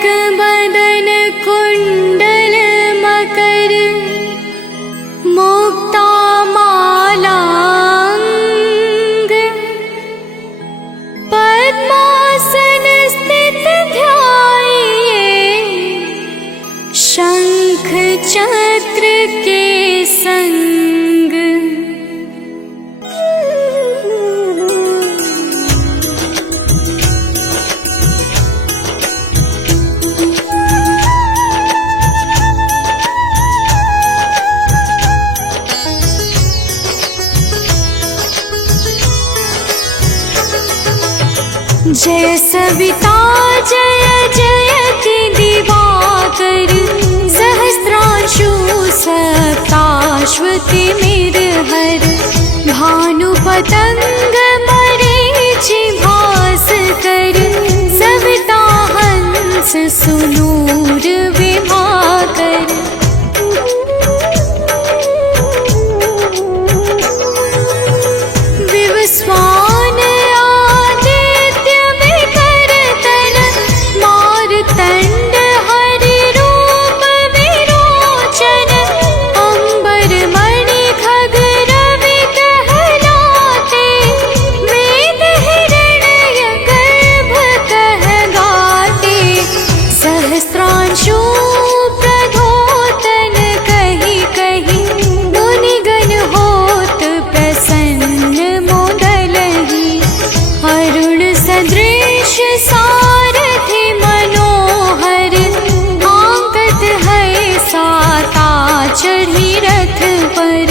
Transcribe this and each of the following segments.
तिलक बदन कुंडल मकर मुक्ता मालांग पद्मासन स्थित ध्याये शंख चक्र के संग। जय सविता जय जयति दिवाकर सहस्रांशु सप्ताश्वतिमिरहर भानु पतंग मरीचि भास्कर सविता हंस सुनूर विभाकर। विवस्वान तंड हरि रूप विरोचन अंबर मणि खग रवि कहलाते वेद हिरण्य गर्भ कह गाते सहस्रांशु प्रधोतन कहि कहि मुनिगण होत प्रसन्न मोदलहि अरुण सदृश सारथि साता चढ़ी रथ पर।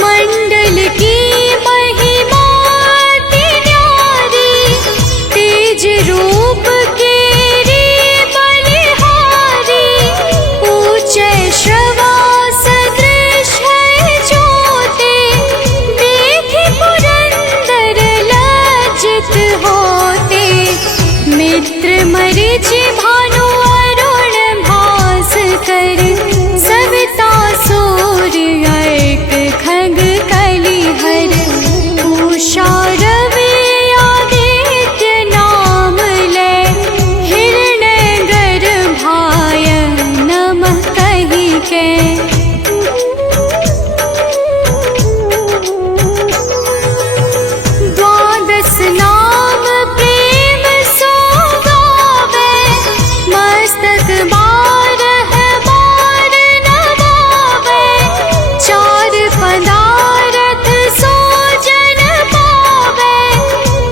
मंडल की महिमा अति न्यारी तेज रूप केरी बलिहारी ऊंचे श्रवास दृश्य जोते देखि पुरंदर लज्जित होते। मित्र मरीचि भानु अरुण भास्कर सविता सूर्य एक खग कलिहर उषा रवि आदित्य नाम ले हिरण्य गर्भाय नमः कहि के। द्वादश नाम प्रेम सो गावे मस्तक बारह बार नवावे चार पदारथ सो जन पावे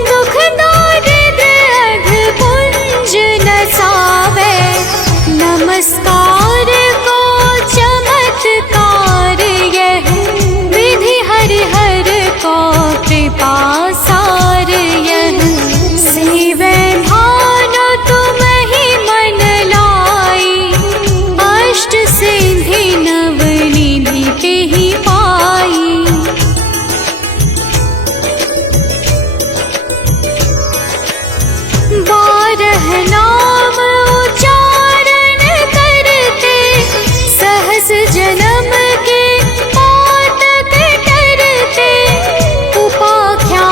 दुख दारिद्र अघ पुंज नसावे। नमस्कार को चमत्कार यह विधि हरिहर को कृपा सार यह सेवे भानु तुम ही मन लाई अष्ट सिद्धि नव निधि तेहि पाई। बारह नाम उच्चारण करते सहस जन्म के पातक टरते उपाख्या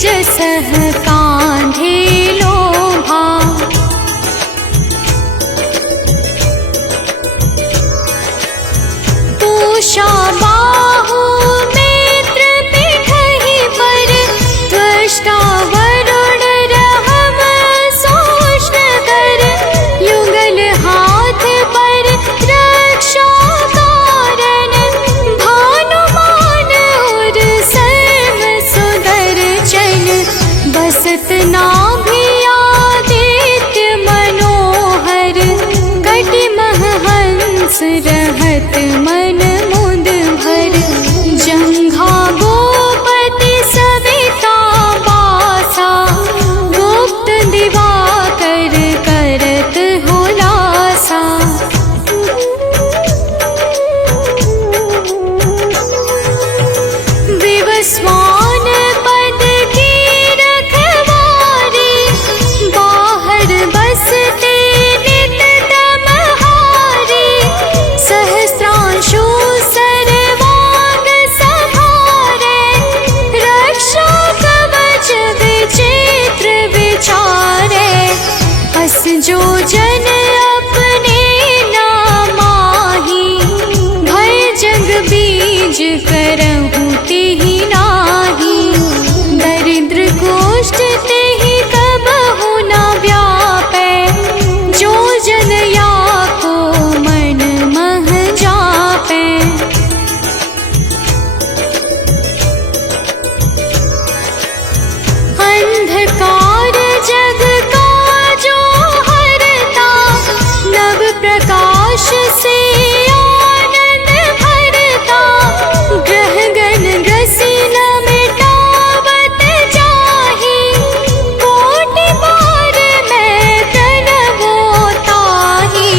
जसह कांधे लोभा। पूषा बाहु मित्र पिठहि पर, त्वष्टा वरुण रहम सोष्ण कर। युगल हाथ पर रक्षा कारण, भानुमान और सर्व सुदर्शन। बसत नाभि आदित्य मनोहर, कटि मह हंस रहत मन मुद भर। जंघा गोपति सविता बासा, गुप्त दिवाकर करत हुलासा। विवस्वान पद की रखवारी, बाहर बसते नित तमहारी। सहस्त्रांशु सर्वांग संहारे, रक्षा कवच विचित्र विचारे। अस जो जन अपने नामाही, भय जग बीज करहु तेहि नाही। दरिद्र गोष्ठ तेहि कबहु न व्यापै, जो जन या को मन मह जापै। अंधकार जग का जो हरता, नव प्रकाश से आनंद भरता। ग्रह गण ग्रसी न मिटावत जाहि, कोटि बार मैं प्रणवो ताहि।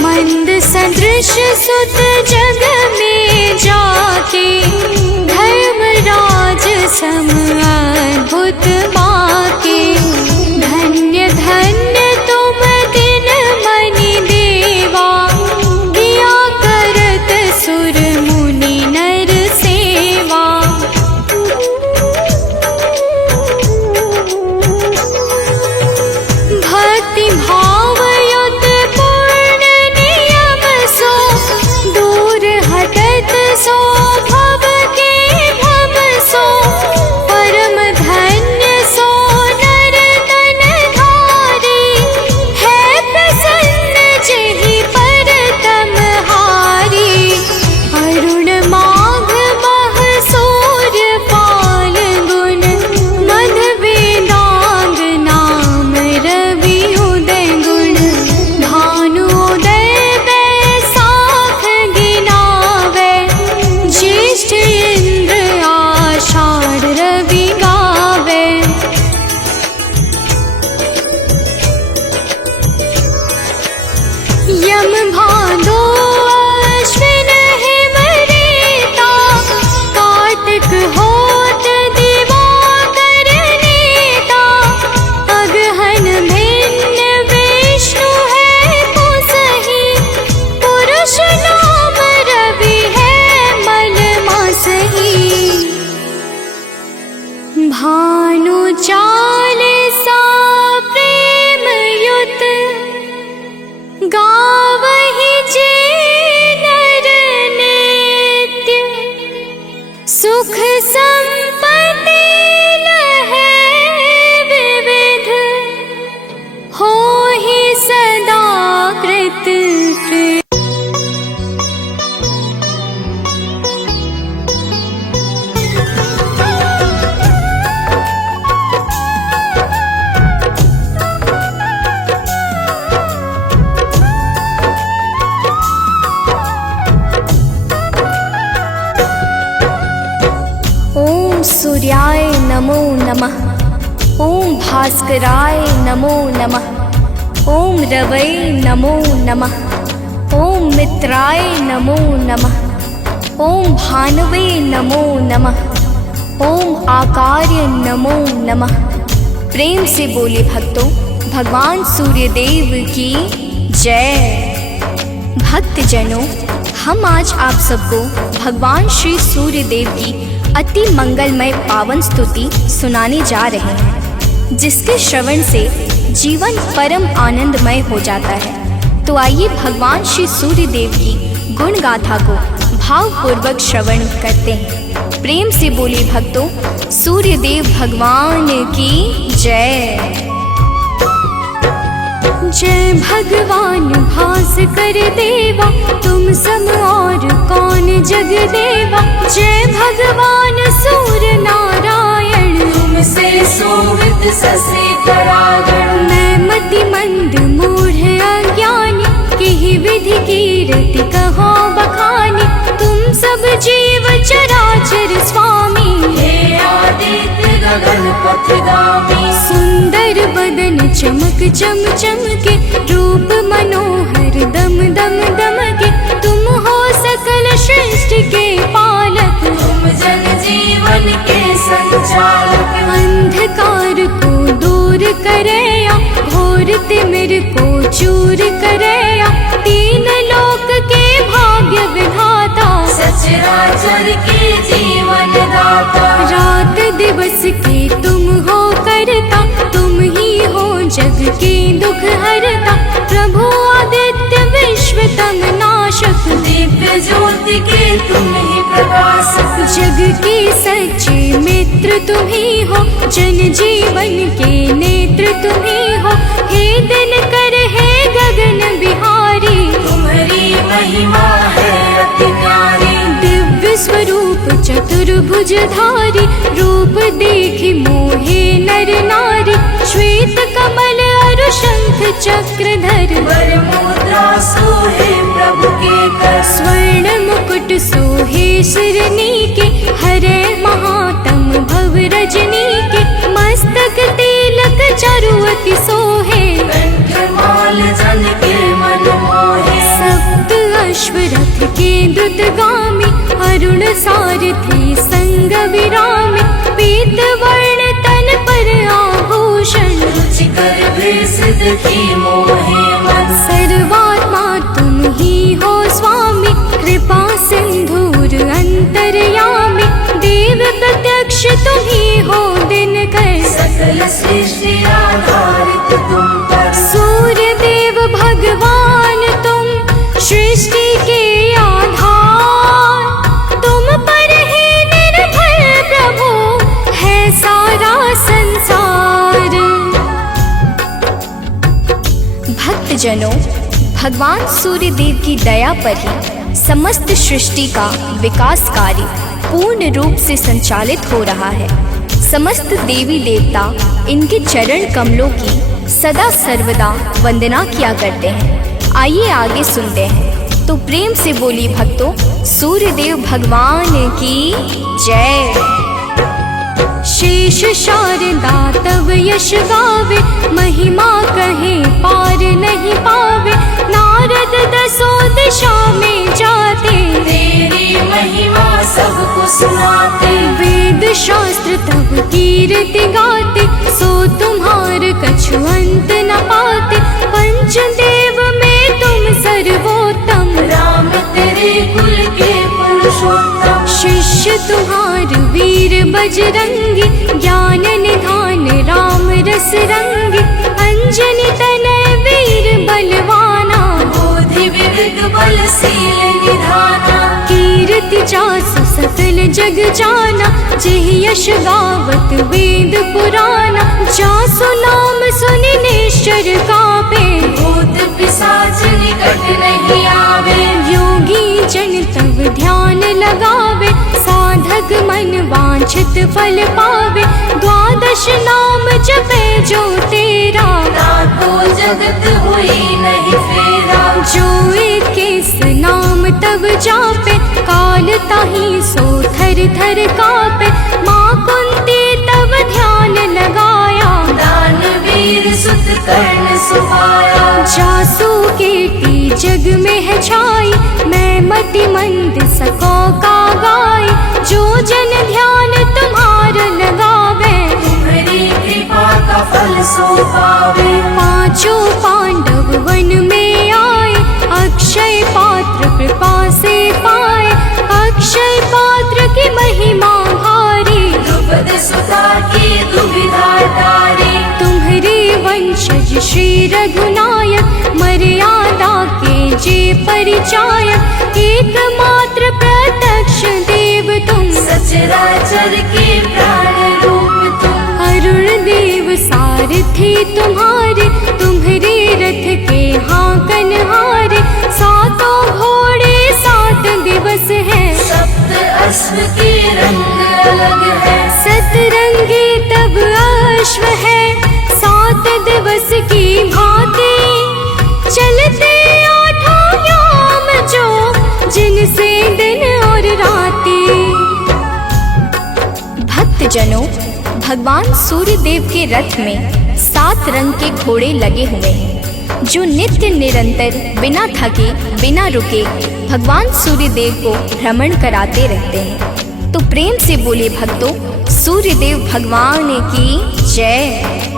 मंद सदृश सुत जग में जाके, धर्मराज सम अद्भुत बाके। धन्य धन्य तुम दिन मनि देवा, किया करत सुर मुनि नर सेवा। भक्ति भाव युत पूर्ण नियम सो, दूर हटत सो भव के भव सो। परम धन्य सो नर तन धारी, है प्रसन्न जेहि पर तमहारी। अरुण माघ मह सूर्य फाल्गुन, मध वेदांग नाम रवि उदय गुण। भानुदय बैसाख गिनावै, ज्येष्ठ इंद्र आषाढ़ रवि गावै। यम भादो अश्विन हिम रेता, कार्तिक होत दिवाकर नेता। अगहन भिन्न विष्णु है पुसहि, पुरुष नाम रवि है मल मासहि। भानु चालीसा प्रेम युत, गावहि जे नर नित्य। सुख संपत्ति लहै विविध, होहि सदा कृत कृत। सूर्याय नमो नमः, ओम भास्कराय नमो नमः। ओम रवै नमो नमः, ओम मित्राय नमो नमः। ओम भानवे नमो नमः, ओम आकार्य नमो नमः। प्रेम से बोले भक्तों, भगवान सूर्यदेव की जय। भक्तजनों, हम आज आप सबको भगवान श्री सूर्यदेव की अति मंगलमय पावन स्तुति सुनाने जा रहे हैं, जिसके श्रवण से जीवन परम आनंदमय हो जाता है। तो आइए भगवान श्री सूर्य देव की गुण गाथा को भावपूर्वक श्रवण करते हैं। प्रेम से बोले भक्तों, सूर्य देव भगवान की जय। जय भगवान भास्कर देवा, तुम सम और कौन जग देवा। जय भगवान सूर्य नारायण, तुमसे सोवित ससे करागण। मैं मति मंद मूढ़ अज्ञानी, किहि विधि कीरति कहो बखानी। तुम सब जीव चराचर स्वामी, हे आदित्य गगन पथगामी। सुंदर बदन चमक चम चमके, रूप मनोहर दम दम दमके। तुम हो सकल सृष्टि के पालक, तुम जन जीवन के संचालक। अंधकार को दूर करया, घोर तिमिर को चूर करया। तीन लोक के भाग्य विधाता, सचराचर के जीवन दाता। रात दिवस के तुम हो करता, तुम ही हो जग के दुख हरता। प्रभु आदित्य विश्वतम नाशक, दिव्य ज्योति के तुम ही प्रकाशक। जग के सच्चे मित्र तुम ही हो, जन जीवन के नेत्र तुम ही हो। हे दिनकर हे गगन बिहारी, तुम्हारी महिमा है अति न्यारी। दिव्य स्वरूप चतुर्भुजधारी, रूप देखि मोहे नर नारी। श्वेत कमल अरु शंख चक्रधर, वर मुद्रा सोहे प्रभु के कर। स्वर्ण मुकुट सोहे सिरनी के, हरे महातम भव रजनी के। मस्तक तिलक चारुअति सोहे, कंठमाल जन के मन मोहे। सप्त अश्वरथ के द्रुतगामी, अरुण सारथी संग विरामी। पीत वर्ण तन पर आभूषण, रुचिकर भेष देखी मोहे मन। सर्वात्मा तुम ही हो स्वामी, कृपा सिंधुर अंतर्यामी। देव प्रत्यक्ष तुम ही हो दिनकर, सकल सृष्टि आधारित तुम पर। सूर्य देव भगवान तुम सृष्टि के आधार। तुम पर ही निर्भर प्रभु है सारा संसार। भक्तजनों, भगवान सूर्य देव की दया पर ही समस्त सृष्टि का विकास कार्य पूर्ण रूप से संचालित हो रहा है। समस्त देवी देवता इनके चरण कमलों की सदा सर्वदा वंदना किया करते हैं। आइए आगे सुनते हैं। तो प्रेम से बोली भक्तों, सूर्य देव भगवान की जय। शेष शारदा तव यश गावे, महिमा कहे पार नहीं पावे। नारद दसों दिशा में जाते, तेरी महिमा सबको सुनाते। वेद शास्त्र तब कीर्ति गाते, सो तुम्हार कछु अंत न पाते। पंचदेव में तुम सर्वोत्तम, राम तेरे कुल के पुरुषोत्तम। शिष्य तुम्हार वीर बजरंगी, ज्ञान निधान राम रस रंगी। अंजनी तनय वीर बलवाना, बोधि विविध बलशील निधाना। कीर्ति जासु सकल जग जाना, जेह यश गावत वेद पुराना। जासु नाम सुनि निश्चर कापे, भूत पिशाच निकट नहीं आवे। योगी जन तब ध्यान लगावे, साधक मन वांछित फल पावे। द्वादश नाम जपे जो तेरा, ताको जगत हुई नहीं फेरा। जो इक्कीस नाम तब जापे, काल ताहि सो थर थर कापे। माँ कुंती तब ध्यान लगाया, दानवीर सुत कर्ण सुभाया। जासू कीर्ति जग में है छाई, मैं मति मंद सको का गाय। जो जन ध्यान तुम्हार लगावे, तुम्हारी कृपा का फल सो पावे। पांचों पांडव वन में आए, अक्षय पात्र कृपा से पाए। अक्षय पात्र की महिमा रघुनायक मर्यादा के जे परिचायक एकमात्र प्रत्यक्ष देव तुम सचराचर के प्राण रूप तुम अरुण देव सारथी तुम्हारे तुम्हारे रथ के हाकन हारे सातों घोड़े 7 दिवस हैं सप्त अश्व के रंग अलग है सतरंगी तब अश्व है 7 दिवस की भांति चलते 8 याम जो जिनसे दिन और राती। भक्तजनों, भगवान सूर्य देव के रथ में 7 रंग के घोड़े लगे हुए हैं जो नित्य निरंतर बिना थके बिना रुके भगवान सूर्य देव को भ्रमण कराते रहते हैं। तो प्रेम से बोले भक्तों, सूर्य देव भगवान की जय।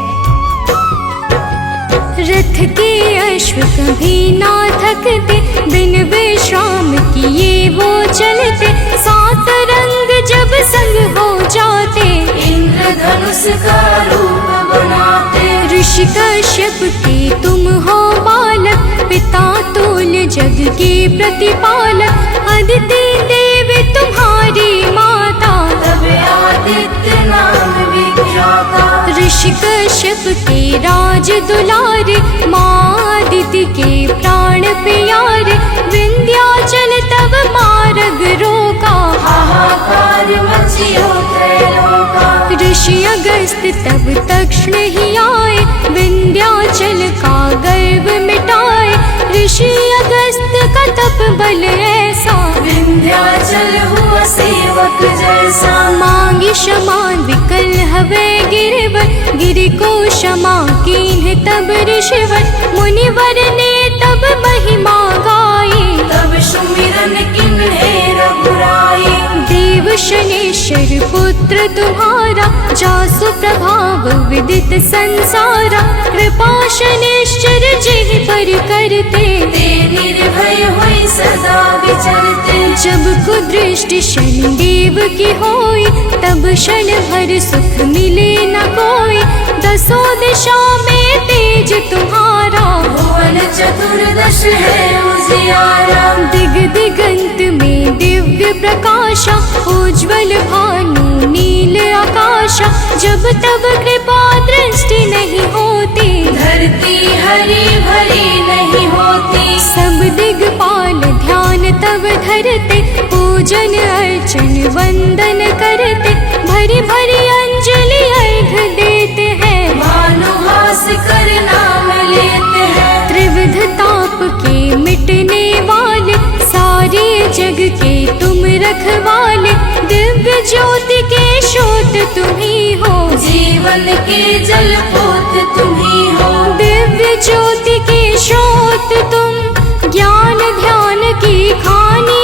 रथ के अश्व कभी ना थकते बिन विश्राम किए वो चलते 7 रंग जब संग हो जाते इंद्रधनुष का रूप बनाते ऋषि कश्यप के तुम हो बालक पिता तुल्य जग के प्रतिपालक अदिति देवी तुम्हारी माता तब आदित्य नाम विख्याता ऋषि कश्यप के राज दुलारे मादिति के प्राण प्यारे विंध्याचल तब मार्ग रोका हाहाकार मचियो त्रैलोका ऋषि अगस्त तब तक्षण ही आए विंध्याचल का गर्व मिटाए ऋषि अगस्त का तप बल ऐसा विंध्याचल हुआ सेवक जैसा मांगी क्षमा विकल हवे गिरवर गिरि को क्षमा कीन्ह तब ऋषिवर मुनिवर ने तब महिमा गाई तब सुमिरन किन्हे रघुराई देव शनेश्वर पुत्र तुम्हारा जासु प्रभाव विदित संसारा कृपा शनेश्वर जिह पर करते ते निर्भय हुई सदा विचरते जब कुदृष्टि शनिदेव की होई तब क्षण भर सुख मिले न कोई 10 दिशा में तेज तुम्हारा भुवन चतुर्दश है उजियारा दिग दिगंत में दिव्य प्रकाशा उज्ज्वल भानु नील आकाशा जब तब कृपा दृष्टि नहीं होती धरती हरी भरी नहीं होती सब दिगपाल ध्यान तब धरते पूजन अर्चन वंदन करते भरी भरी अंजलि अर्घ देते हैं भानुहास कर नाम लेते हैं त्रिविध ताप के मिटने वाले सारे जग के तुम रखवाले दिव्य ज्योति के स्रोत तुम ही हो जीवन के जल पोत तुम ही हो दिव्य ज्योति के स्रोत तुम ज्ञान ध्यान की खानी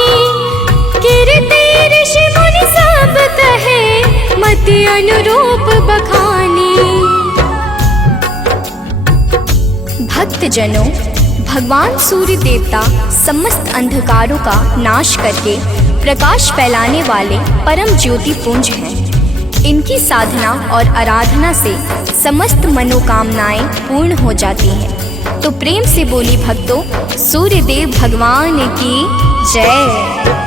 कीर्ति ऋषि मुनि सब कहे मति अनुरूप बखानी। भक्तजनों, भगवान सूर्य देवता समस्त अंधकारों का नाश करके प्रकाश फैलाने वाले परम ज्योति पुंज हैं। इनकी साधना और आराधना से समस्त मनोकामनाएं पूर्ण हो जाती हैं। तो प्रेम से बोली भक्तों, सूर्य देव भगवान की जय।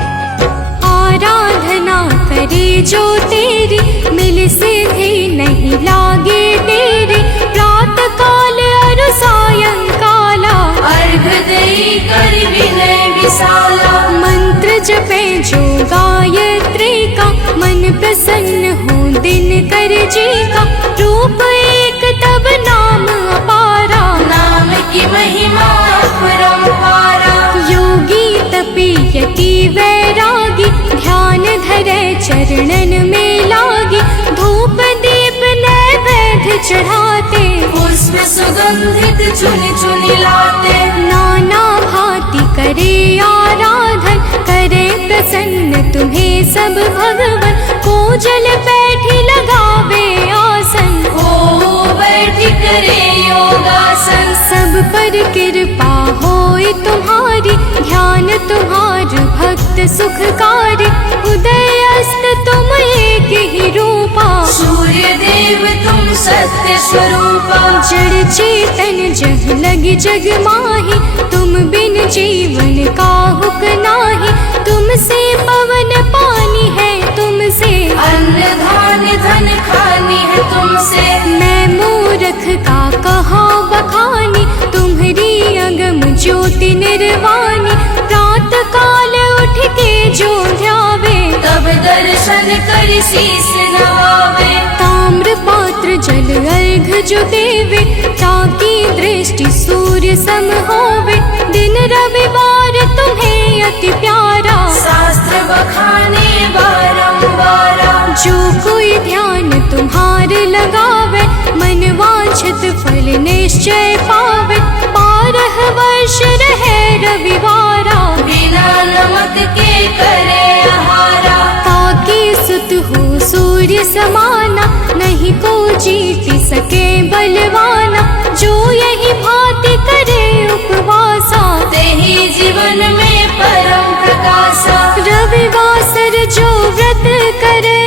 आराधना करे जो तेरी मिल सिद्धि नहीं लागे तेरी प्रात काल और सायंकाला अर्घ देई कर विनय विशाला मंत्र जपे जो गायत्री का मन प्रसन्न हो दिन कर जी का रूप एक तब नाम अपारा नाम की महिमा अपरंपारा योगी तपी यति वैरागी ध्यान धरे चरणन में लागी धूप दीप नैवेद्य चढ़ाते पुष्प सुगंधित चुन चुन लाते नाना भांति करे आराधन करे प्रसन्न तुम्हें सब भगवन को जल बैठी लगावे आसन हो बैठी करे योगासन सब पर कृपा होए तुम्हारी ध्यान तुम्हार भक्त सुखकारी उदय अस्त तुम एक ही रूपा सूर्य देव तुम सत्य स्वरूपा। जड़ चेतन जग लगी जग माही, तुम बिन जीवन काहुक नाही। तुमसे पवन पानी है तुमसे, अन्न धान्य धन खानी है तुमसे। मैं मूर्ख का कहा बखानी, तुम्हारी अगम ज्योति निर्वाणी। प्रात काल उठ के जो ध्यावे, तब दर्शन कर शीस नवावे। ताम्र पात्र जल अर्घ जो देवे, ताकि दृष्टि सूर्य सम होवे। दिन रविवार तुम्हें अति प्यारा, शास्त्र बखाने बारंबारा। जो कोई ध्यान तुम्हार लगावे, मन वांछित फल निश्चय पावे। 12 वर्ष रहे रविवारा, बिना नमक के करे आहारा। ताकि सुत हो सूर्य समाना, नहीं को जीत सके बलवाना। जो यही भांति करे उपवासा, तेहि जीवन में परम प्रकाशा। रविवासर जो व्रत करे,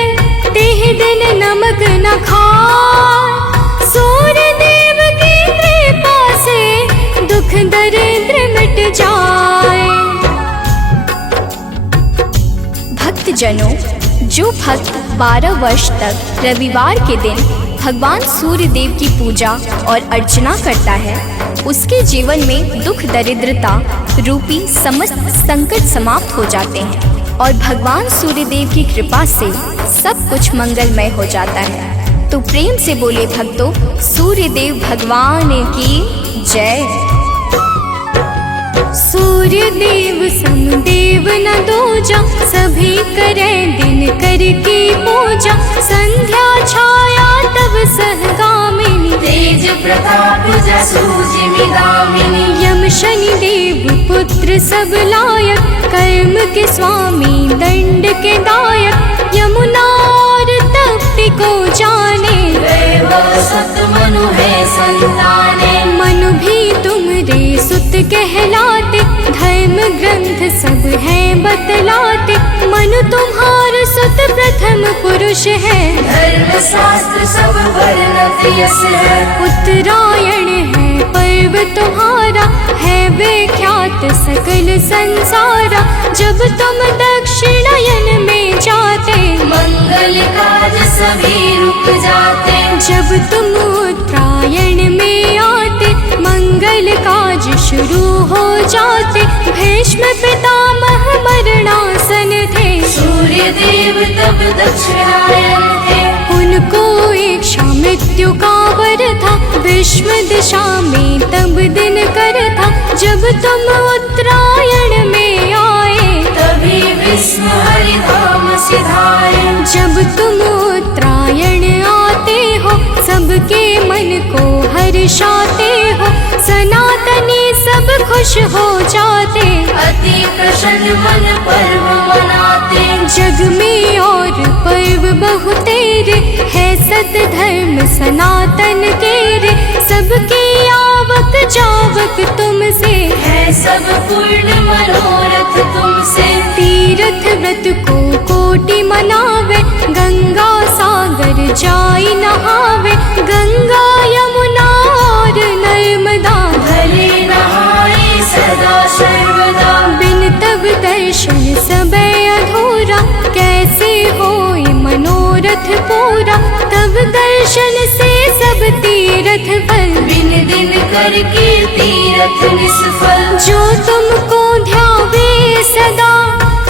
तेह दिन नमक न खाए। सूर्य देव की कृपा से दुख दरिद्र मिट जाए। भक्त जनों, जो भक्त 12 वर्ष तक रविवार के दिन भगवान सूर्य देव की पूजा और अर्चना करता है, उसके जीवन में दुख दरिद्रता रूपी समस्त संकट समाप्त हो जाते हैं और भगवान सूर्य देव की कृपा से सब कुछ मंगलमय हो जाता है। तो प्रेम से बोले भक्तों, सूर्य देव भगवान की जय। सूर्य देव समदेव न दूजा, सभी करे दिन करके पूजा। संध्या छाया तब सहगामिनी, तेज प्रताप जसु जिमिदामिनी। यम शनि देव पुत्र सब लायक, कर्म के स्वामी दंड के दायक। यमुना और तप्ति को जाने, वैभव सत मनु है संताने। मनु भी तुमरे सुत कहलाते, धर्म ग्रंथ सब है बतलाते। मनु तुम्हार सुत प्रथम पुरुष है, धर्म शास्त्र सब वर्णत यस है। उत्तरायण है पर्व तुम्हारा, है विख्यात सकल संसारा। जब तुम दक्षिणायन में जाते, मंगल काज सभी रुक जाते। जब तुम उत्तरायण में आते, मंगल काज शुरू हो जाते। भीष्म पितामह मरणासन थे, सूर्य देव तब दक्षिणायन थे। उनको इच्छा मृत्यु का वर था, विश्व दिशा में तब दिन कर था। जब तुम उत्तरायण में आए, तभी विष्णु हरिधाम सिधाए। जब तुम उत्तरायण आते हो, सबके मन को हर्षाते हो। सनातनी सब खुश हो जाते, अति प्रसन्न मन पर्व मनाते। जग में और पर्व बहु तेरे, है सत धर्म सनातन केरे। सबकी आवक जावक तुमसे, है सब पूर्ण मनोरथ तुमसे। तीर्थ व्रत को कोटि मनावे, गंगा सागर जाई नहावे। गंगा यमुना और नर्मदा, भले नहाए सदा सर्वदा। बिन तब दर्शन सबे अधूरा, कैसे होए मनोरथ पूरा। तब दर्शन से सब तीर्थ फल, बिन दिन करके तीरथ निष्फल। जो तुमको ध्यावे सदा,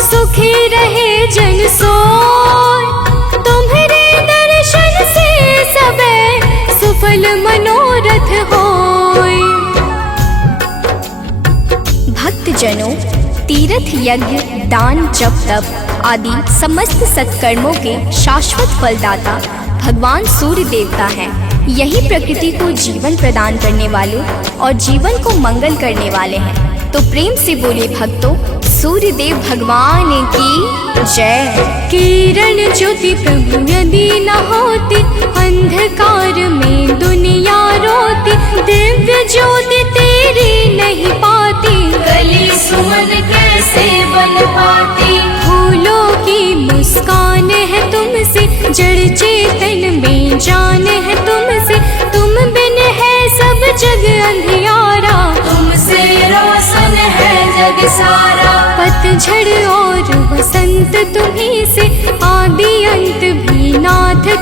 सुखी रहे जन सोय। तुम्हारे दर्शन से सबे सुफल मनोरथ होय। भक्त जनों, तीर्थ यज्ञ दान जप तप आदि समस्त सत्कर्मों के शाश्वत फलदाता भगवान सूर्य देवता हैं। यही प्रकृति को जीवन प्रदान करने वाले और जीवन को मंगल करने वाले हैं। तो प्रेम से बोले भक्तों, सूर्य देव भगवान की जय। किरण ज्योति प्रभु यदि न होती, अंधकार में दुनिया रोती। दिव्य ज्योति तेरी नहीं पाती, गली सुमन कैसे बन पाती। फूलों की मुस्कान है तुमसे, जड़ चेतन में जान है तुम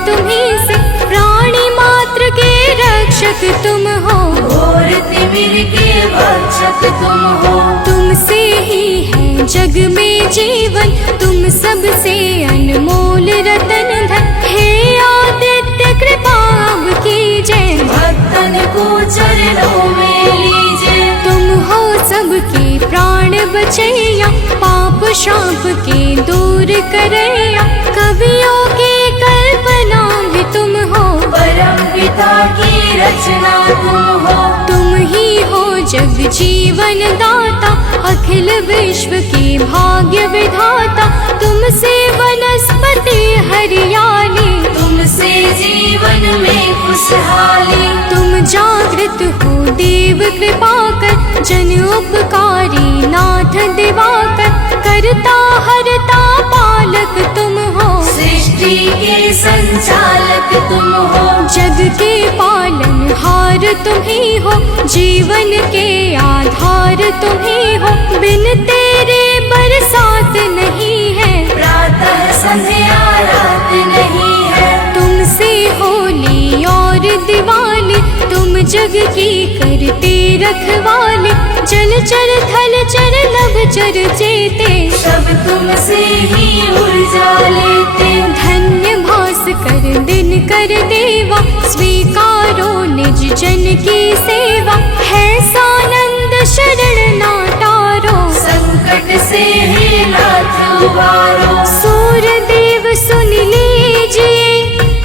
तुम्हीं से, प्राणी मात्र के रक्षक तुम हो, घोर तिमिर के भक्षक तुम हो। तुमसे ही है जग में जीवन, तुम सबसे अनमोल रतन धन। हे आदित्य कृपा अब कीजिए, भक्तन को चरणों में लीजिए। तुम हो सबके प्राण बचैया, पाप शाप के दूर करैया। कवियों की कल्पना भी तुम हो, परम पिता की रचना तुम हो। तुम ही हो जग जीवन दाता, अखिल विश्व के भाग्य विधाता। तुमसे वनस्पति हरियाली, तुमसे जीवन में खुशहाली। तुम जागृत हो देव कृपा कर, जन उपकारी नाथ दिवाकर। करता हरता पालक तुम हो, सृष्टि के संचालक तुम हो। जग के पालन हार तुम ही हो, जीवन के आधार तुम ही हो। बिन तेरे बरसात नहीं है, प्रातः संध्या रात नहीं है। तुमसे होली और दिवाली, तुम जग की करते रखवाले। जल चर थल चर नभ चर जेते, सब तुमसे ही ऊर्जा लेते। धन्य भास्कर दिन कर देवा, स्वीकारो निज जन की सेवा। है सानंद शरण ना टारो, संकट से है नाथ उबारो। सूर्य देव सुन लीजिए,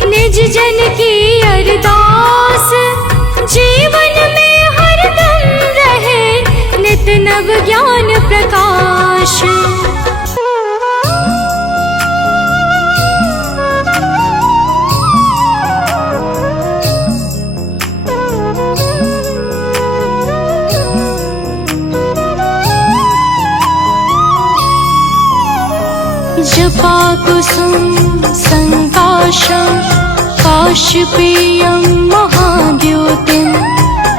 निज जन की अरदास। जीवन में हरदम रहे नित नव ज्ञान प्रकाश। जपा कुसुम संकाशं, काशपेयं महाद्योतिं।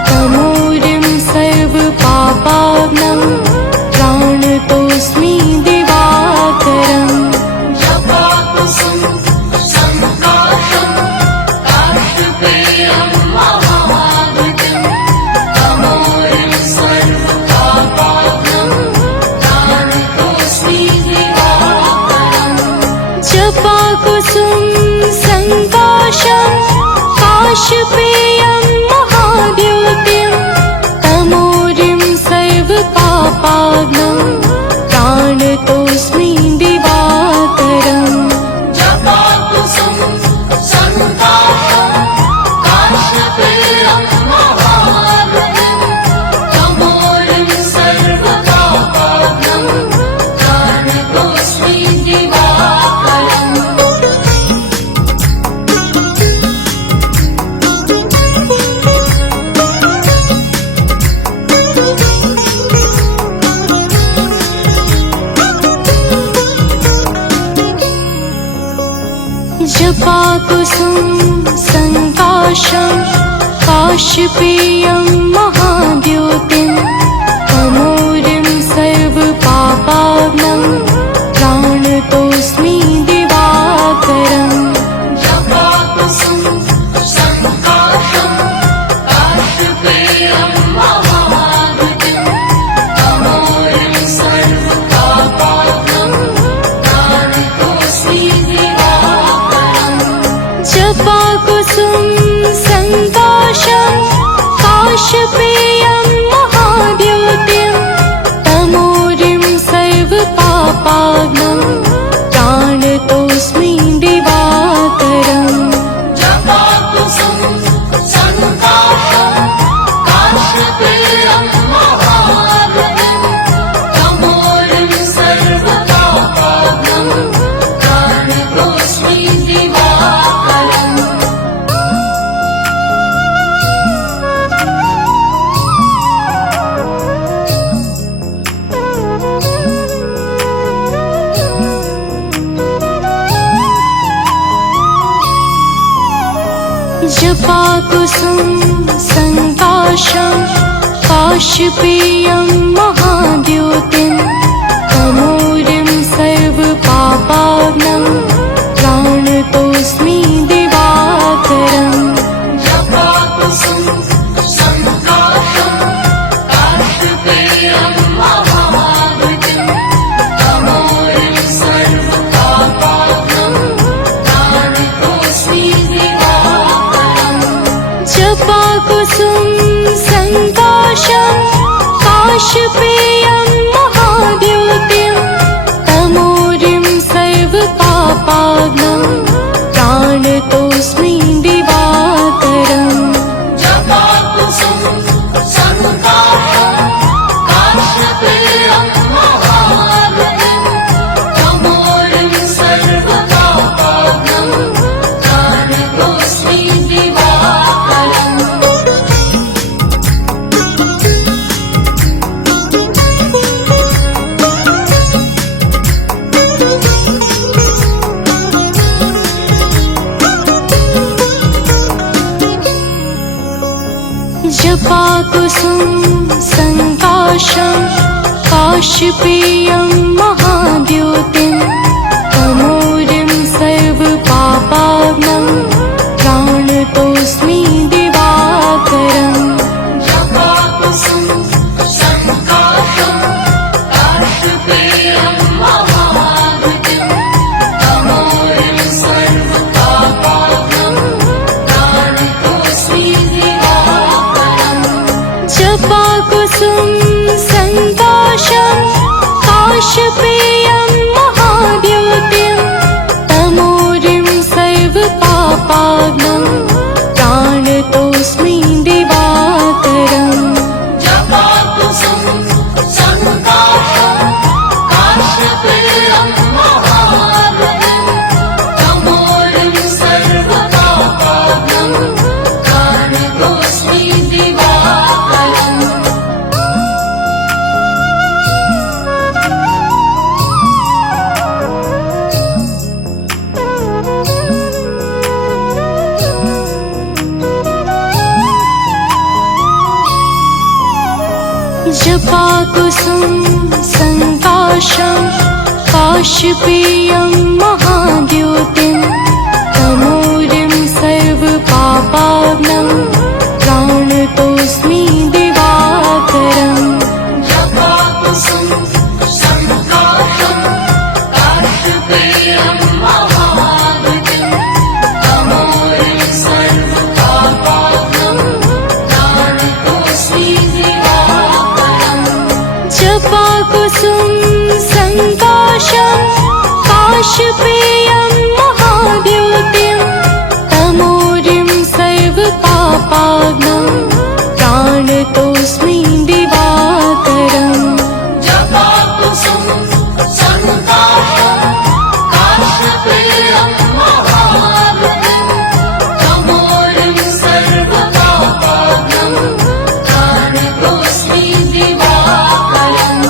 तमोरिं सर्वपापाग्नं, प्राणतोऽस्मि दिवाकरम्। जपा कुसुम संकाशं, काशपेयं महाद्योतिं। तमोरिं सर्वपापाग्नं, प्राणतोऽस्मि दिवाकरम्। जपा कुसुम संकाशं, काशपेयं महाद्योतिं। तमोरिं सर्वपापाग्नं, प्राणतोऽस्मि दिवाकरम्। जपा कुसुम संकाशं, काशपेयं महाद्योतिं। तमोरिं सर्वपापाग्नं, प्राणतोऽस्मि दिवाकरम्। जपा कुसुम संकाशं, काशपेयं महाद्योतिं। तमोरिं सर्वपापाग्नं, प्राणतोऽस्मि दिवाकरम्। जपा कुसुम संकाशं, काशपेयं महाद्योतिं। तमोरिं सर्वपापाग्नं, प्राणतोऽस्मि दिवाकरम्। जपा कुसुम संकाशं, काशपेयं महाद्योतिं। तमोरिं सर्वपापाग्नं, प्राणतोऽस्मि दिवाकरम्। जपा कुसुम संकाशं, काशपेयं महाद्योतिं। तमोरिं सर्वपापाग्नं, प्राणतोऽस्मि दिवाकरम्। जपा कुसुम संकाशं, काशपेयं महाद्योतिं। तमोरिं सर्वपापाग्नं, प्राणतोऽस्मि दिवा जपाकुसुम संकाशं काशपेयं महाद्युतिं तमोरिं सर्वपापाग्नं प्राणतोऽस्मि दिवाकरम् जपाकुसुम संकाशं काशपेयं महाद्युतिं तमोरिं सर्वपापाग्नं प्राणतोऽस्मि दिवाकरम् जपाकुसुम संकाशं काशपेयं महाद्युतिं तमोरिं सर्वपापाग्नं प्राणतोऽस्मि दिवाकरम् जपाकुसुम संकाशं काशपेयं महाद्युतिं तमोरिं सर्वपापाग्नं प्राणतोऽस्मि दिवाकरम् जपाकुसुम संकाशं काशपेयं महाद्युतिं तमोरिं सर्वपापाग्नं प्राणतोऽस्मि दिवाकरम् जपाकुसुम संकाशं काशपेयं महाद्युतिं तमोरिं सर्वपापाग्नं प्राणतोऽस्मि दिवाकरम् जपाकुसुम संकाशं काशपेयं महाद्युतिं तमोरिं सर्वपापाग्नं प्राणतोऽस्मि दिवाकरम् जपाकुसुम संकाशं काशपेयं महाद्युतिं तमोरिं सर्वपापाग्नं प्राणतोऽस्मि दिवाकरम् जपाकुसुम संकाशं काशपेयं महाद्युतिं तमोरिं सर्वपापाग्नं प्राणतोऽस्मि दिवाकरम् जपाकुसुम संकाशं काशपेयं महाद्युतिं तमोरिं सर्वपापाग्नं प्राणतोऽस्मि दिवाकरम्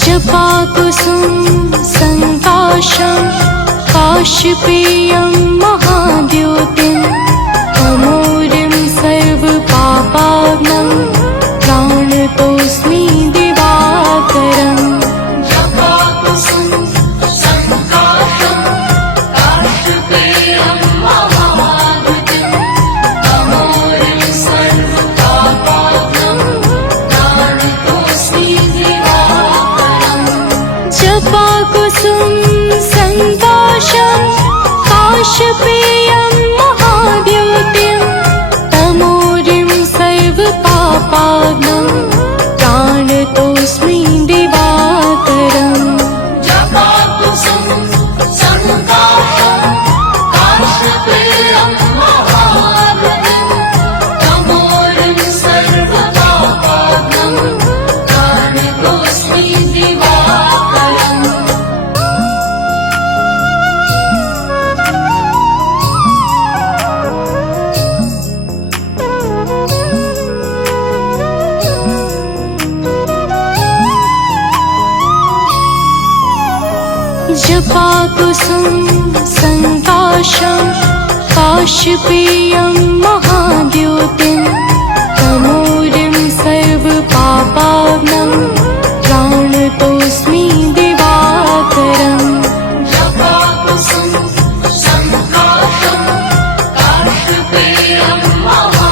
जपाकुसुम संकाशं काशपेयं महाद्युतिं तमोरिं सर्वपापाग्नं प्राणतोऽस्मि दिवाकरम् जपाकुसुम संकाशं काशपेयं महाद्युतिं तमोरिं सर्वपापाग्नं प्राणतोऽस्मि दिवाकरम् जपाकुसुम संकाशं काशपेयं महाद्युतिं तमोरिं सर्वपापाग्नं प्राणतोऽस्मि दिवाकरम् जपाकुसुम संकाशं काशपेयं महाद्युतिं तमोरिं सर्वपापाग्नं प्राणतोऽस्मि दिवाकरम् जपाकुसुम संकाशं काशपेयं महाद्युतिं तमोरिं सर्वपापाग्नं प्राणतोऽस्मि दिवाकरम् जपाकुसुम संकाशं काशपेयं महाद्युतिं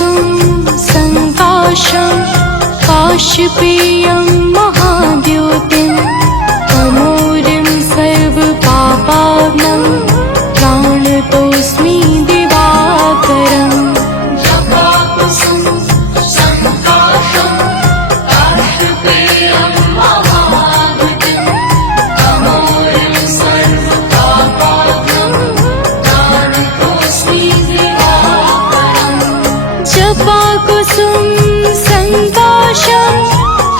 कुसुम संकाशं काशपेयं महाद्योतिं तमोरिं सर्वपापाग्नं प्राणतोऽस्मि दिवाकरम् जपाकुसुम संकाशं काशपेयं महाद्योतिं तमोरिं सर्वपापाग्नं प्राणतोऽस्मि दिवाकरम् जपाकुसुम संकाशं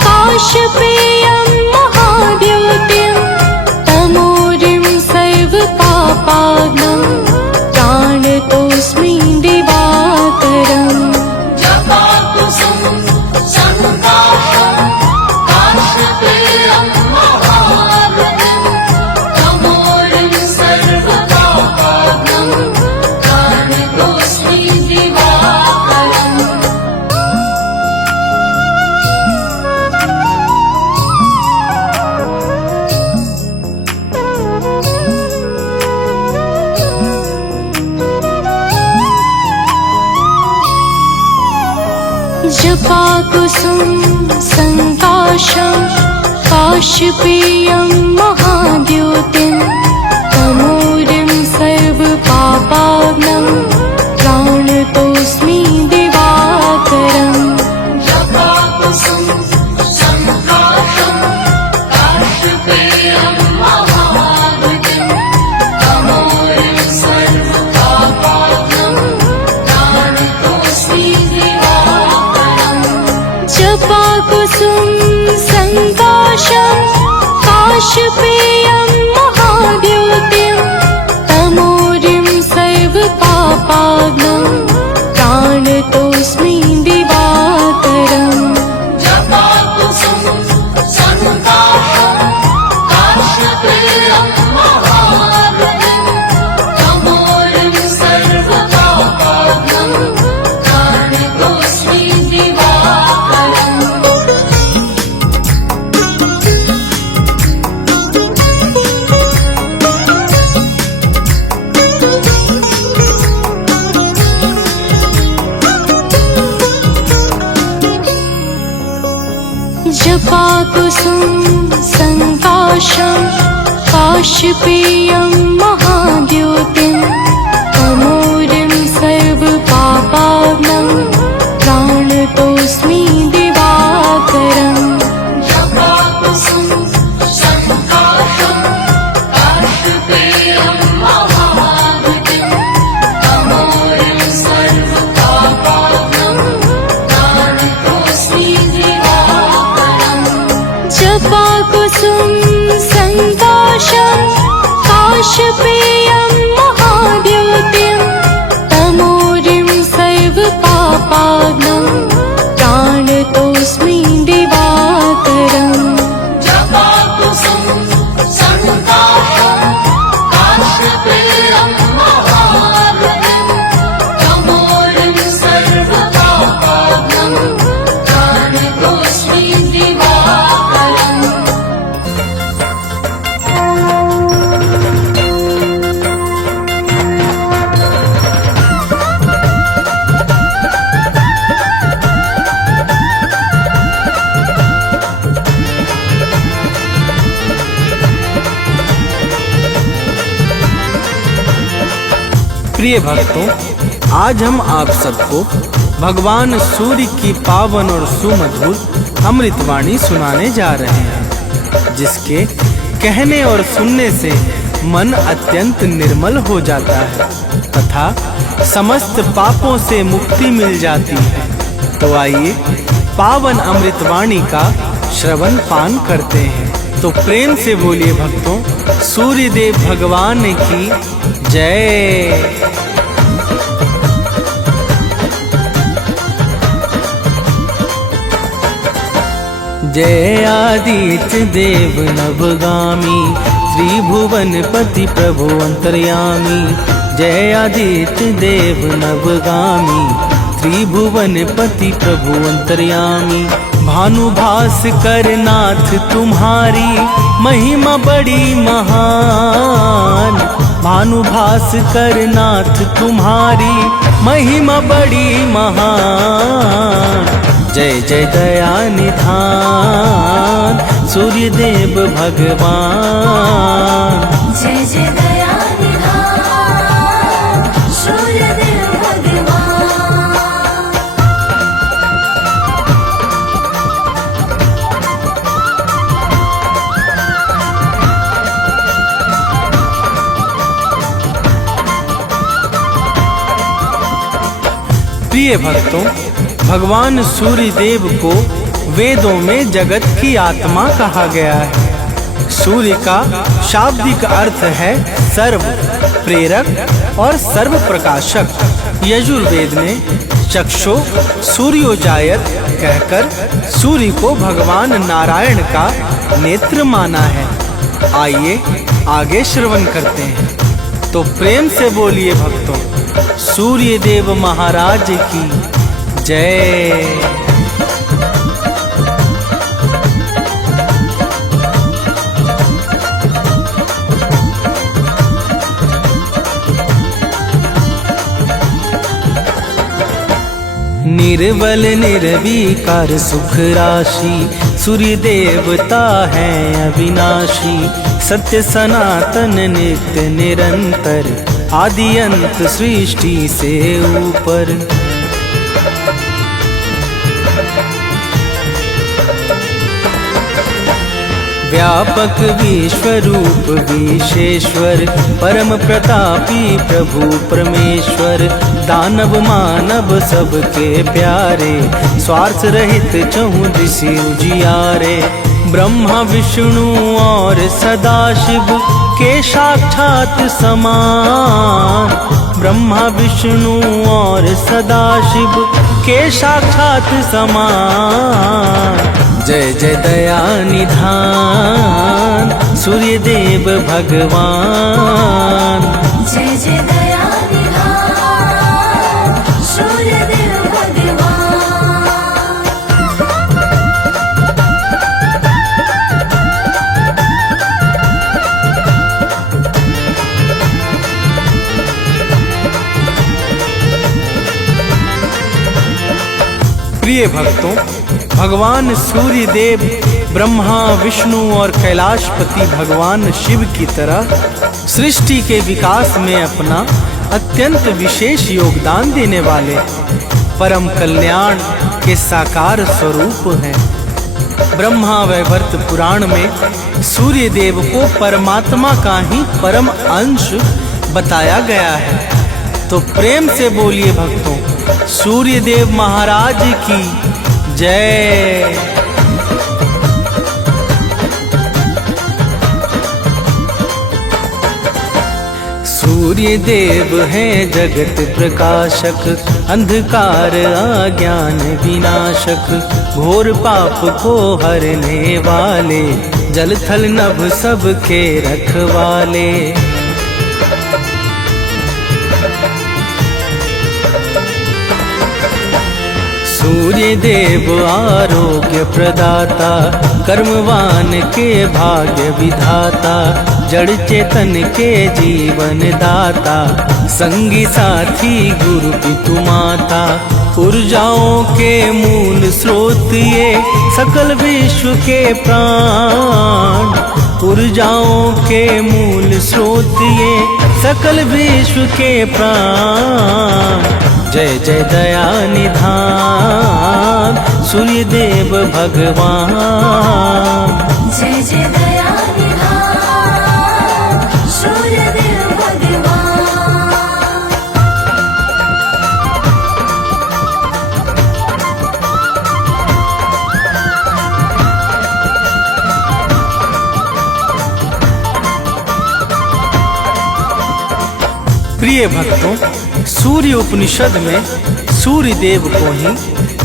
काशपेयं महाद्योतिं तमोरिं सर्वपापाग्नं प्राणतोऽस्मि दिवाकरम् जपाकुसुम संकाशं काशपेयं महाद्योतिं तमोरिं सर्वपापाग्नं प्राणतोऽस्मि दिवाकरम् जपाकुसुम संकाशं काशपेयं महाद्योतिं तमोरिं सर्वपापाग्नं प्राणतोऽस्मि दिवाकरम् जपाकुसुम संकाशं काशपेयं महाद्योतिं तमोरिं सर्वपापाग्नं प्राणतोऽस्मि दिवाकरम् जपाकुसुम संकाशं काशपेयं महाद्योतिं तमोरिं सर्वपापाग्नं प्राणतोऽस्मि दिवाकरम् जपाकुसुम संकाशं काशपेयं महाद्योतिं तमोरिं सर्वपापाग्नं प्राणतोऽस्मि दिवाकरम् जपाकुसुम संकाशं काशपेयं महाद्योतिं तमोरिं सर्वपापाग्नं प्राणतोऽस्मि दिवाकरम् जपाकुसुम संकाशं काशपेयं महाद्योतिं तमोरिं सर्वपापाग्नं प्राणतोऽस्मि दिवाकरम् जपाकुसुम संकाशं काशपेयं महाद्योतिं तमोरिं सर्वपापाग्नं प्राणतोऽस्मि दिवाकरम् जपाकुसुम संकाशं काशपेयं महाद्योतिं तमोरिं सर्वपापाग्नं प्राणतोऽस्मि दिवाकरम् प्रिय भक्तों, आज हम आप सबको भगवान सूर्य की पावन और सुमधुर अमृतवाणी सुनाने जा रहे हैं, जिसके कहने और सुनने से मन अत्यंत निर्मल हो जाता है तथा समस्त पापों से मुक्ति मिल जाती है। तो आइए पावन अमृतवाणी का श्रवण पान करते हैं। तो प्रेम से बोलिए भक्तों, सूर्यदेव भगवान की जय। जय आदित्य देव नवगामी, त्रिभुवनपति प्रभु अंतर्यामी। जय आदित्य देव नवगामी, त्रिभुवनपति प्रभु अंतर्यामी, भानुभास कर नाथ तुम्हारी महिमा बड़ी महान। भानुभास कर नाथ तुम्हारी महिमा बड़ी महान। जय जय दया निधान सूर्यदेव भगवान। जय जय दया निधान सूर्यदेव भगवान। प्रिय भक्तों, भगवान सूर्यदेव को वेदों में जगत की आत्मा कहा गया है। सूर्य का शाब्दिक अर्थ है सर्व प्रेरक और सर्व प्रकाशक। यजुर्वेद ने चक्षु सूर्योजायत कहकर सूर्य को भगवान नारायण का नेत्र माना है। आइए आगे श्रवण करते हैं। तो प्रेम से बोलिए भक्तों, सूर्यदेव महाराज की जय। निर्बल निर्विकार सुख राशि, सूर्य देवता है अविनाशी। सत्य सनातन नित्य निरंतर, आदि अंत सृष्टि से ऊपर। व्यापक विश्वरूप विशेश्वर, परम प्रतापी प्रभु परमेश्वर। दानव मानव सबके प्यारे, स्वार्थ रहित चहुं दिशि उजियारे। ब्रह्मा विष्णु और सदाशिव के साक्षात समान। ब्रह्मा विष्णु और सदाशिव के साक्षात समान। जय जय दया निधान सूर्यदेव भगवान। जय जय दया निधान सूर्यदेव भगवान। प्रिय भक्तों, भगवान सूर्यदेव ब्रह्मा विष्णु और कैलाशपति भगवान शिव की तरह सृष्टि के विकास में अपना अत्यंत विशेष योगदान देने वाले परम कल्याण के साकार स्वरूप हैं। ब्रह्मा वैवर्त पुराण में सूर्यदेव को परमात्मा का ही परम अंश बताया गया है। तो प्रेम से बोलिए भक्तों, सूर्यदेव महाराज की जय। सूर्यदेव हैं जगत प्रकाशक, अंधकार अज्ञान विनाशक। घोर पाप को हरने वाले, जल थल नभ सबके रखवाले। सूर्यदेव आरोग्य प्रदाता, कर्मवान के भाग्य विधाता। जड़ चेतन के जीवन दाता, संगी साथी गुरु पितु माता। ऊर्जाओं के मूल स्रोत ये, सकल विश्व के प्राण। ऊर्जाओं के मूल स्रोत ये, सकल विश्व के प्राण। जय जय दया निधान सूर्यदेव भगवान। जय जय दया निधान सूर्यदेव भगवान। प्रिय भक्तों, सूर्य उपनिषद में सूर्यदेव को ही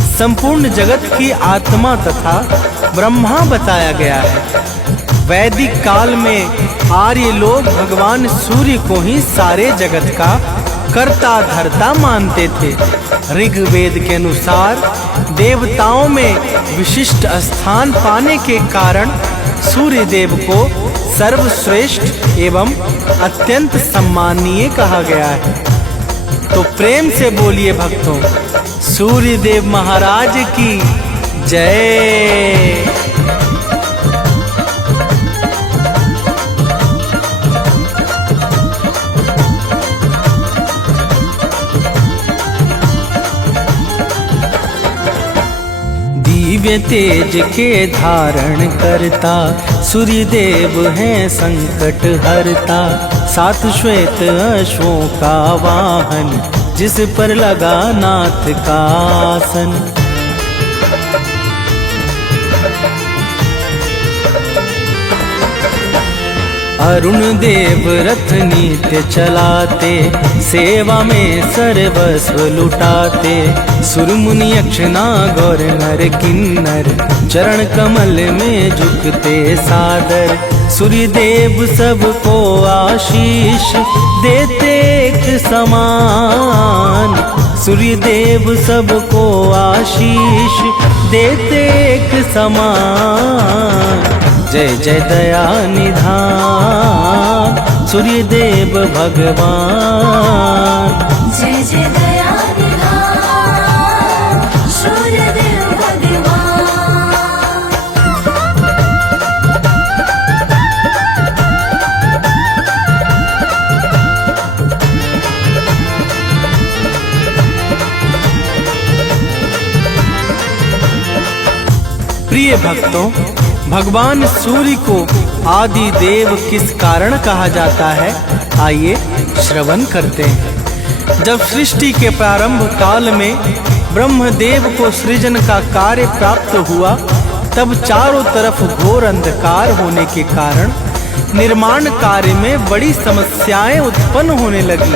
संपूर्ण जगत की आत्मा तथा ब्रह्मा बताया गया है। वैदिक काल में आर्य लोग भगवान सूर्य को ही सारे जगत का कर्ता धर्ता मानते थे। ऋग्वेद के अनुसार देवताओं में विशिष्ट स्थान पाने के कारण सूर्य देव को सर्वश्रेष्ठ एवं अत्यंत सम्माननीय कहा गया है। तो प्रेम से बोलिए भक्तों, सूर्य देव महाराज की जय। दिव्य तेज के धारण करता सूर्य देव हैं संकट हरता। सात श्वेत अश्वों का वाहन जिस पर लगा नाथ का आसन। अरुण देव रथ नित्य चलाते, सेवा में सर्वस्व लुटाते। सुर मुनि यक्ष नाग और नर किन्नर चरण कमल में झुकते सादर। सूर्य देव सबको आशीष देते एक समान। सूर्य देव सबको आशीष देते एक समान। जय जय दया निधान सूर्य देव भगवान। जय जय दया निधान सूर्य देव भगवान। प्रिय भक्तों, भगवान सूर्य को आदि देव किस कारण कहा जाता है, आइए श्रवण करते हैं। जब सृष्टि के प्रारंभ काल में ब्रह्मदेव को सृजन का कार्य प्राप्त हुआ, तब चारों तरफ घोर अंधकार होने के कारण निर्माण कार्य में बड़ी समस्याएं उत्पन्न होने लगी।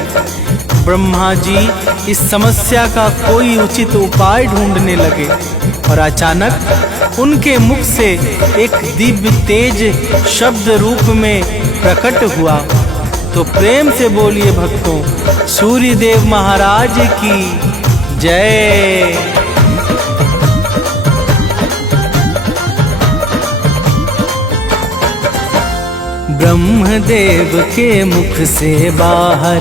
ब्रह्मा जी इस समस्या का कोई उचित उपाय ढूंढने लगे और अचानक उनके मुख से एक दिव्य तेज शब्द रूप में प्रकट हुआ। तो प्रेम से बोलिए भक्तों, सूर्य देव महाराज की जय। ब्रह्मदेव के मुख से बाहर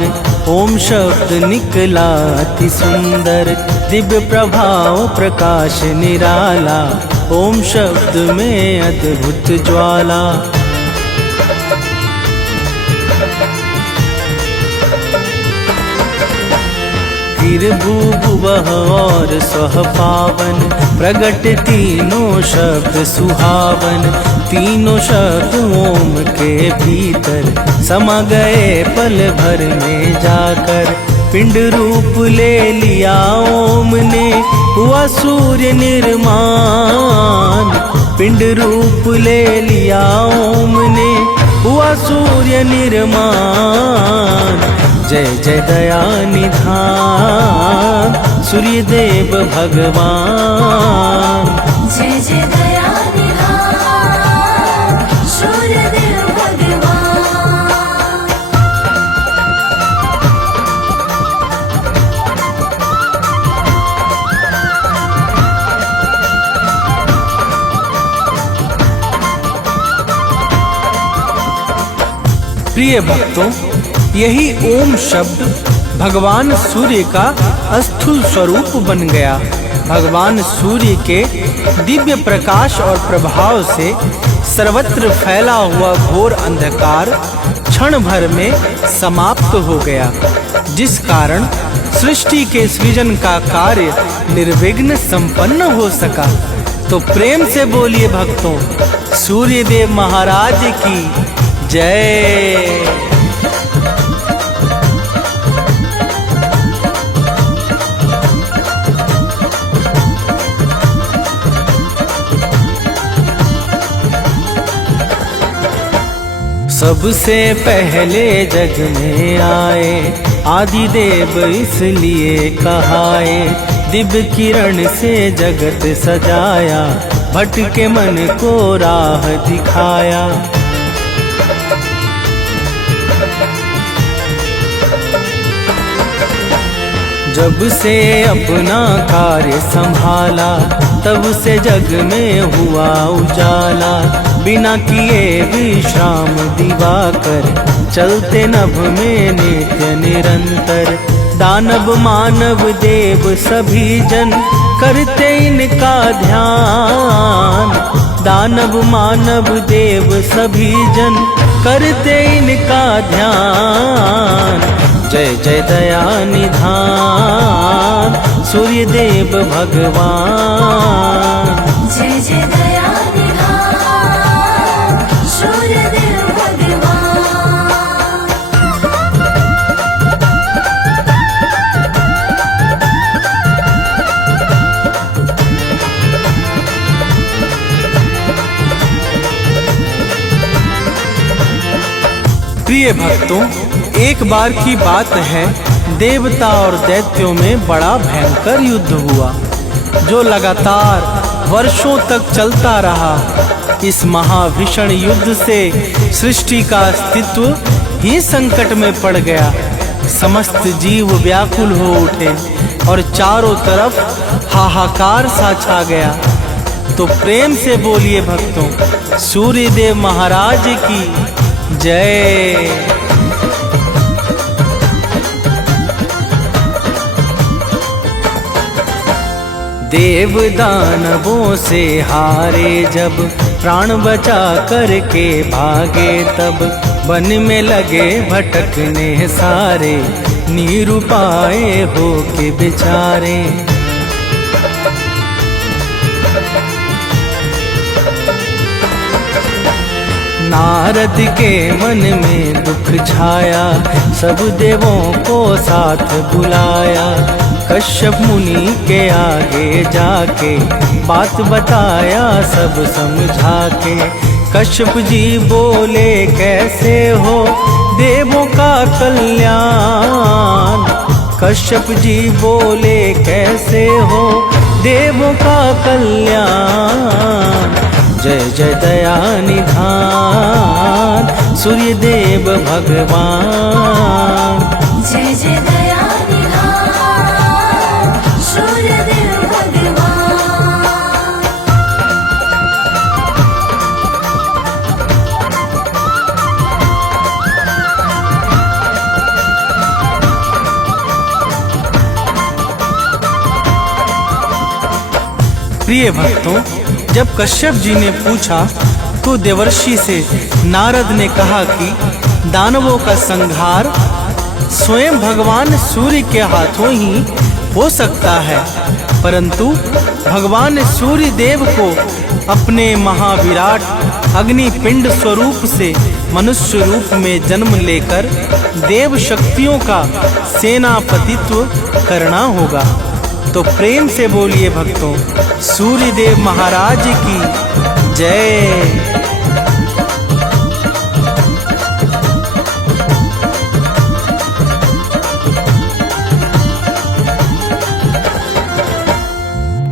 ओम शब्द निकला अति सुंदर। दिव्य प्रभाव प्रकाश निराला, ओम शब्द में अद्भुत ज्वाला। भूभुवः और स्वः पावन, प्रगट तीनों शब्द सुहावन। तीनों शब्द ओम के भीतर समा गए पल भर में जाकर। पिंड रूप ले लिया ओम ने, हुआ सूर्य निर्माण। पिंड रूप ले लिया ओम ने, हुआ सूर्य निर्माण। जय जय दया निधान सूर्य देव भगवान। जय जय दया निधान सूर्य देव भगवान। प्रिय भक्तों, यही ओम शब्द भगवान सूर्य का अस्थूल स्वरूप बन गया। भगवान सूर्य के दिव्य प्रकाश और प्रभाव से सर्वत्र फैला हुआ घोर अंधकार क्षण भर में समाप्त हो गया, जिस कारण सृष्टि के सृजन का कार्य निर्विघ्न संपन्न हो सका। तो प्रेम से बोलिए भक्तों, सूर्य देव महाराज की जय। सबसे पहले जग में आए आदिदेव इसलिए कहाए। दिव्य किरण से जगत सजाया, भटके मन को राह दिखाया। जब से अपना कार्य संभाला तब से जग में हुआ उजाला। बिना किए विश्राम दिवाकर चलते नभ में नित्य निरंतर। दानव मानव देव सभी जन करते इनका ध्यान। दानव मानव देव सभी जन करते इनका ध्यान। जय जय दया निधान सूर्य देव भगवान। जय जय दया निधान सूर्य देव भगवान। प्रिय भक्तों, एक बार की बात है, देवता और दैत्यों में बड़ा भयंकर युद्ध हुआ जो लगातार वर्षों तक चलता रहा। इस महाभीषण युद्ध से सृष्टि का अस्तित्व ही संकट में पड़ गया। समस्त जीव व्याकुल हो उठे और चारों तरफ हाहाकार सा छा गया। तो प्रेम से बोलिए भक्तों, सूर्य देव महाराज की जय। देव दानवों से हारे जब प्राण बचा करके भागे तब वन में लगे भटकने सारे निरुपाय हो के बेचारे। नारद के मन में दुख छाया सब देवों को साथ बुलाया। कश्यप मुनि के आगे जाके बात बताया सब समझा के। कश्यप जी बोले कैसे हो देवों का कल्याण। कश्यप जी बोले कैसे हो देवों का कल्याण। जय जय दया निधान सूर्य देव भगवान। जय जय दया निधान सूर्य देव भगवान। प्रिय भक्तों, जब कश्यप जी ने पूछा तो देवर्षि से नारद ने कहा कि दानवों का संहार स्वयं भगवान सूर्य के हाथों ही हो सकता है, परंतु भगवान सूर्य देव को अपने महाविराट अग्निपिंड स्वरूप से मनुष्य रूप में जन्म लेकर देव शक्तियों का सेनापतित्व करना होगा। तो प्रेम से बोलिए भक्तों, सूर्य देव महाराज की जय।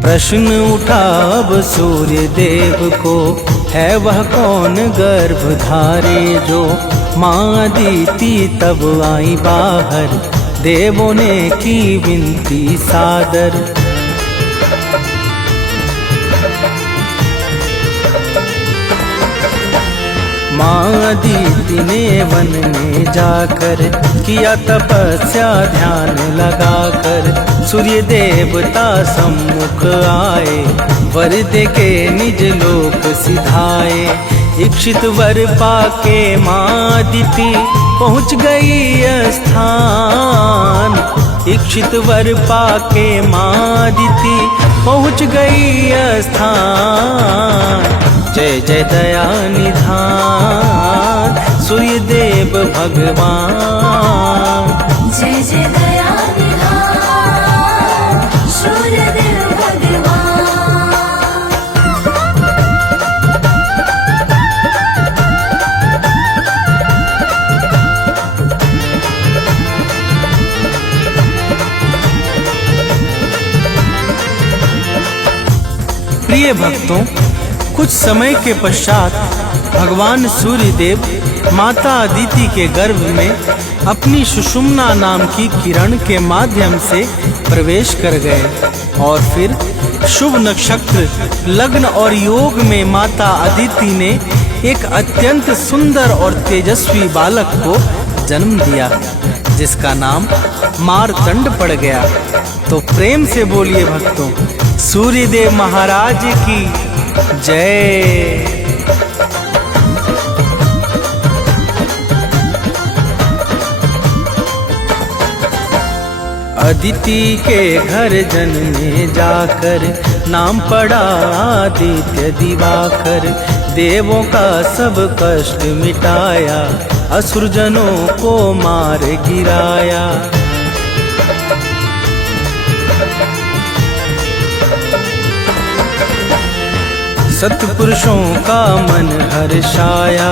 प्रश्न उठा अब सूर्य देव को, है वह कौन गर्भधारे जो माँ अदिति तब आई बाहर, देवों ने की विनती सादर। माँ अदिति ने वन में जाकर किया तपस्या ध्यान लगाकर, सूर्य देवता सम्मुख आए वर दे के निज लोक सिधाए। इच्छित वर पाके माँ अदिति पहुँच गई स्थान। इच्छित वर पाके माँ अदिति पहुँच गई स्थान। जय जय दया निधान सूर्य देव भगवान। जय जय दया निधान सूर्य देव भगवान। प्रिय भक्तों, कुछ समय के पश्चात भगवान सूर्य देव माता अदिति के गर्भ में अपनी सुषुम्ना नाम की किरण के माध्यम से प्रवेश कर गए और फिर शुभ नक्षत्र, लग्न और योग में माता अदिति ने एक अत्यंत सुंदर और तेजस्वी बालक को जन्म दिया, जिसका नाम मार्तंड पड़ गया। तो प्रेम से बोलिए भक्तों, सूर्यदेव महाराज की जय। अदिति के घर जन्मे जाकर नाम पड़ा आदित्य दिवाकर। देवों का सब कष्ट मिटाया, असुर जनों को मार गिराया। सत्पुरुषों का मन हर्षाया,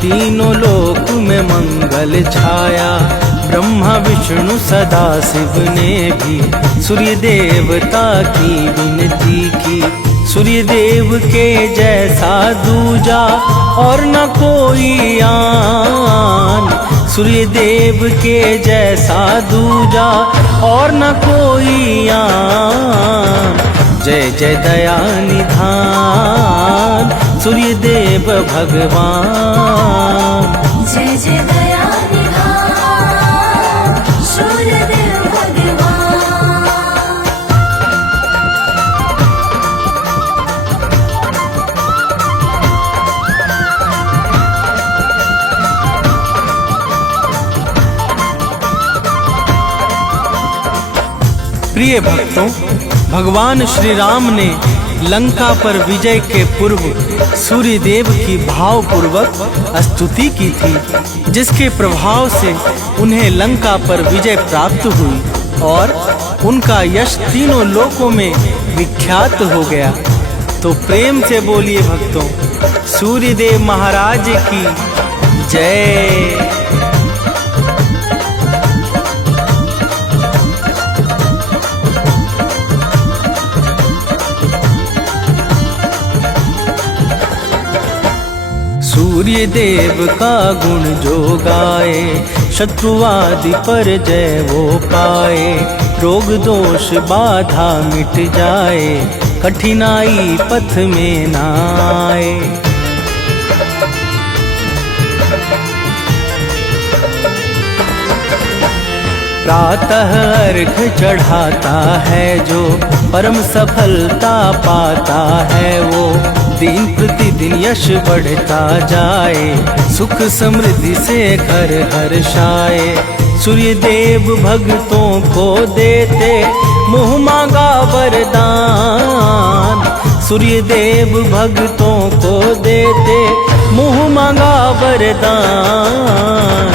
तीनों लोक में मंगल छाया। ब्रह्मा विष्णु सदा शिव ने भी सूर्य देवता की विनती की। सूर्य देव के जैसा दूजा और न कोई आन। सूर्य देव के जैसा दूजा और न कोई आन। जय जय दया निधान सूर्य देव भगवान। जय जय दया निधान सूर्य देव भगवान। प्रिय भक्तों, भगवान श्री राम ने लंका पर विजय के पूर्व सूर्य देव की भावपूर्वक स्तुति की थी, जिसके प्रभाव से उन्हें लंका पर विजय प्राप्त हुई और उनका यश तीनों लोकों में विख्यात हो गया। तो प्रेम से बोलिए भक्तों, सूर्य देव महाराज की जय। सूर्य देव का गुण जो गाए, शत्रुवादि पर जय वो पाए। रोग दोष बाधा मिट जाए, कठिनाई पथ में ना आए। प्रातः अर्घ चढ़ाता है जो, परम सफलता पाता है वो। दिन प्रतिदिन यश बढ़ता जाए, सुख समृद्धि से घर हर्षाए। सूर्य देव भक्तों को देते मुँह मांगा वरदान। सूर्य देव भक्तों को देते मुँह मांगा वरदान।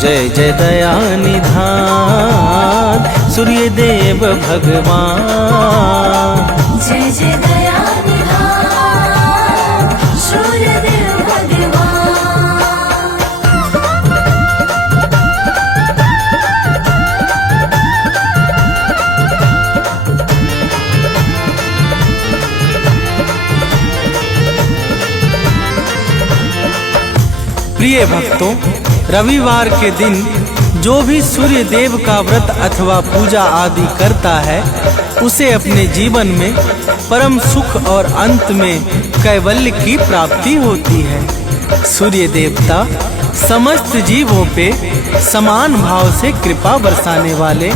जय जय दया निधान सूर्य देव भगवान। जय जय दया निधान सूर्य देव भगवान। प्रिय भक्तों, रविवार के दिन जो भी सूर्य देव का व्रत अथवा पूजा आदि करता है, उसे अपने जीवन में परम सुख और अंत में कैवल्य की प्राप्ति होती है। सूर्य देवता समस्त जीवों पे समान भाव से कृपा बरसाने वाले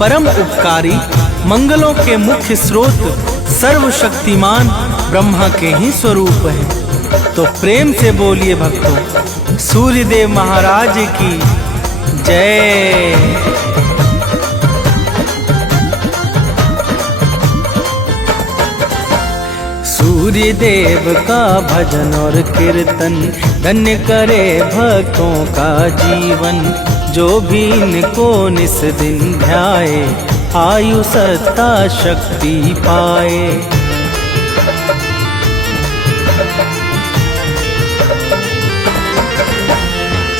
परम उपकारी, मंगलों के मुख्य स्रोत, सर्वशक्तिमान ब्रह्मा के ही स्वरूप हैं। तो प्रेम से बोलिए भक्तों, सूर्य देव महाराज की जय। सूर्य देव का भजन और कीर्तन धन्य करे भक्तों का जीवन। जो भी इनको निस दिन ध्याए, आयु सत्ता शक्ति पाए।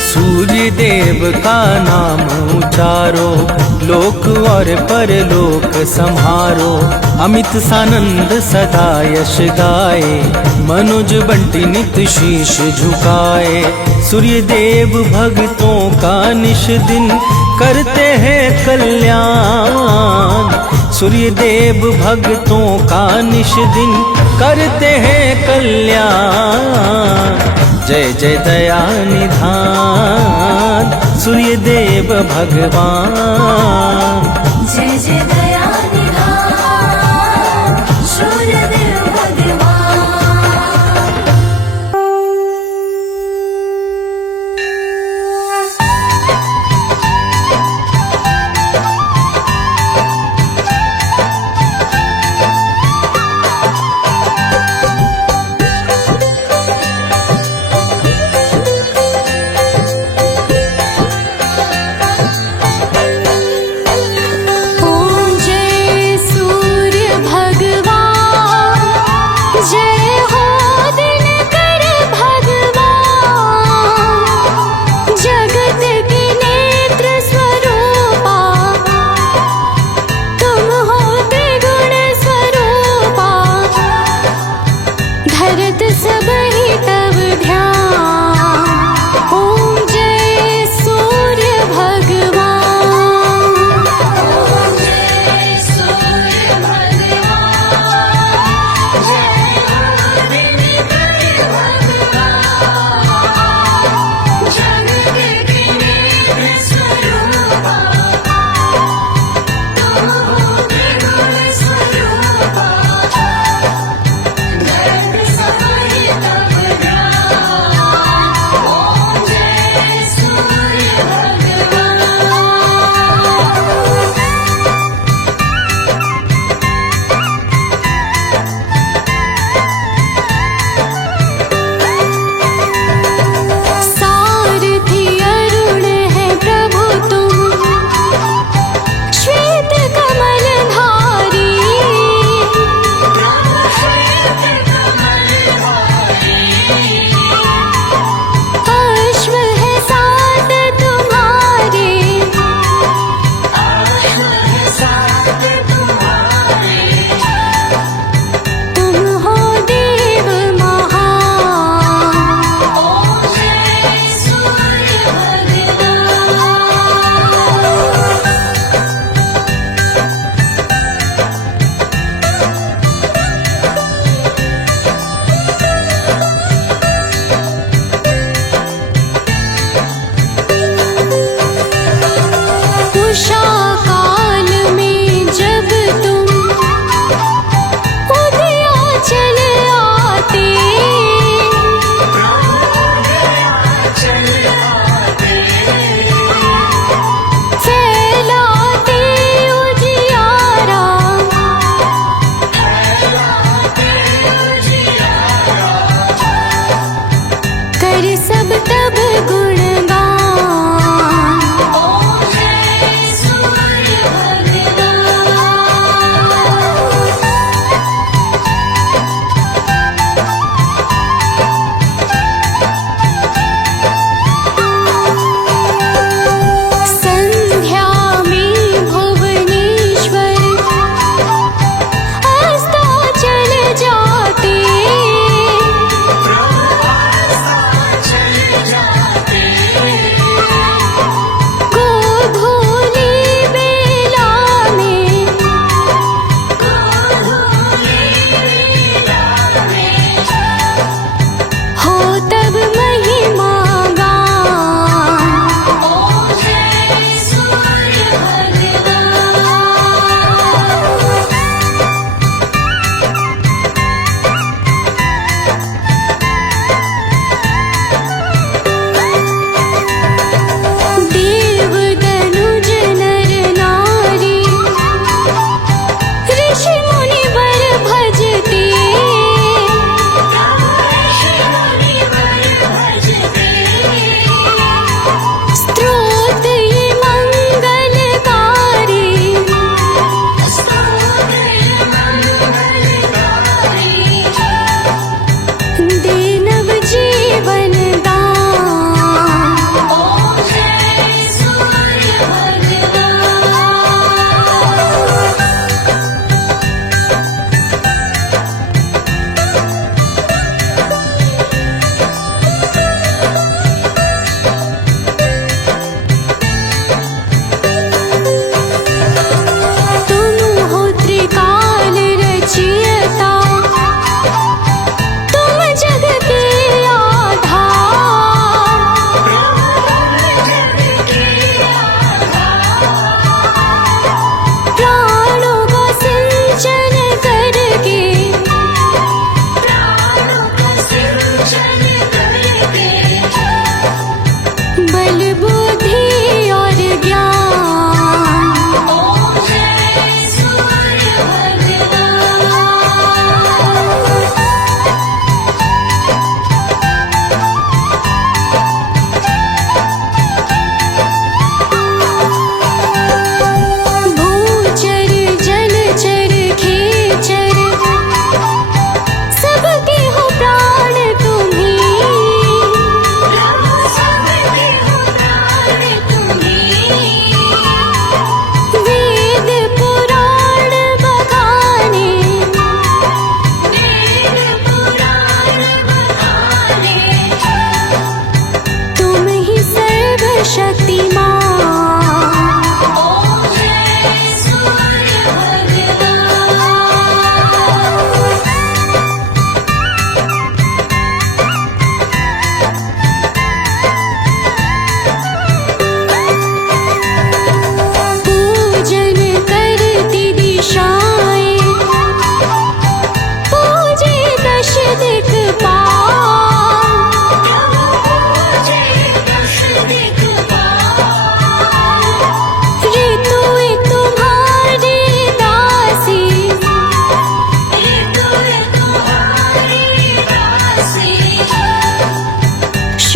सूर्य देव का नाम उचारो, लोक और परलोक संहारो। अमित सानंद सदा यश गाए, मनुज बंटी नित शीश झुकाए। सूर्य देव भक्तों का निश दिन करते हैं कल्याण। सूर्य देव भक्तों का निश दिन करते हैं कल्याण। जय जय दया निधान सूर्य देव भगवान। जय जय दया निधान सूर्यदेव भगवान।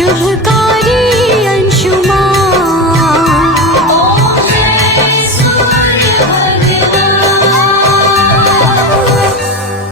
शुभ का